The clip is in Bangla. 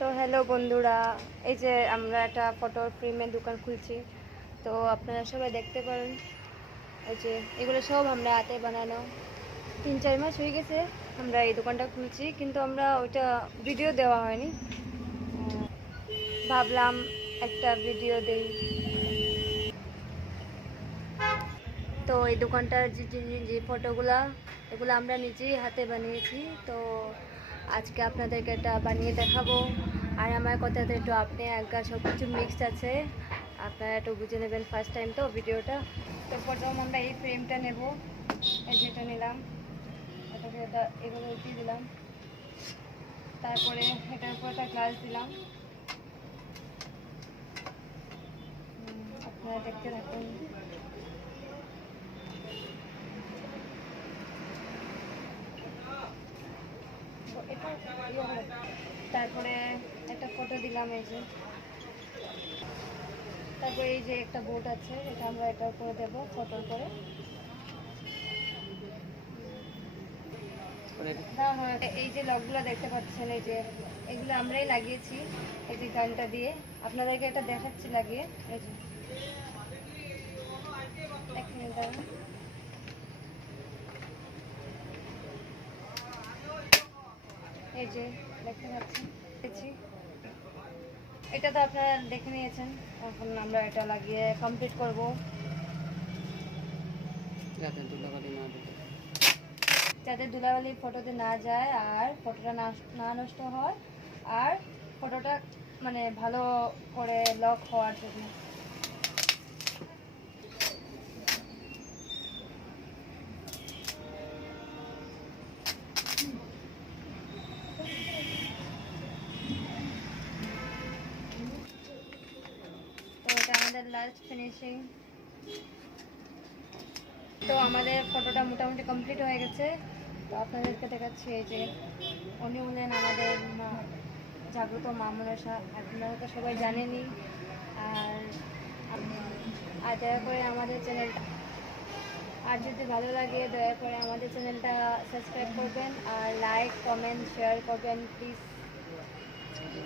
তো হ্যালো বন্ধুরা, এই যে আমরা একটা ফটো ফ্রেমের দোকান খুলছি। তো আপনারা সবাই দেখতে পারেন, এই যে এগুলো সব আমরা হাতে বানানো। 3-4 মাস হয়ে গেছে আমরা এই দোকানটা খুলছি, কিন্তু আমরা ওইটা ভিডিও দেওয়া হয়নি। ভাবলাম একটা ভিডিও দেই। তো এই দোকানটার যে ফটোগুলা, এগুলো আমরা নিজেই হাতে বানিয়েছি। তো আজকে আপনাদেরকে এটা বানিয়ে দেখাবো। আর আমার কথাতে একটু আপনি একটা সব কিছু মিক্সড আছে, আপনারা একটু বুঝে নেবেন। ফার্স্ট টাইম তো ভিডিওটা। তো প্রথম আমরা এই ফ্রেমটা নেব, এই যেটা নিলাম, এগুলো দিয়ে দিলাম। তারপরে এটার উপর একটা গ্লাস দিলাম। আপনারা দেখতে থাকুন। তারপরে একটা ফটো দিলাম, এই যে। তারপরে এই যে একটা বোর্ড আছে, এটা আমরা এটার উপরে দেবো ফটোর করে। এই যে লকগুলো দেখতে পাচ্ছেন, এই যে এগুলো আমরাই লাগিয়েছি এই যে গানটা দিয়ে। আপনাদেরকে এটা দেখাচ্ছি লাগিয়ে। এই যে এক মিনিট দাঁড়ান। এই যে দেখতে পাচ্ছেন, এটা তো আপনারা দেখে নিয়েছেন। এখন আমরা এটা লাগিয়ে কমপ্লিট করব, যাতে ধুলাবালি ফটোতে না যায় আর ফটোটা না নষ্ট হয়, আর ফটোটা মানে ভালো করে লক হওয়ার জন্য। তো এটা আমাদের লাস্ট ফিনিশিং। তো আমাদের ফটোটা মোটামুটি কমপ্লিট হয়ে গেছে। তো আপনাদেরকে দেখাচ্ছি, এই যে উনি হলেন আমাদের জাগ্রত মা মনসা। আপনারা তো সবাই জানেনই। আর আর দয়া করে আমাদের চ্যানেলটা, আর যদি ভালো লাগে দয়া করে আমাদের চ্যানেলটা সাবস্ক্রাইব করবেন, আর লাইক কমেন্ট শেয়ার করবেন প্লিজ।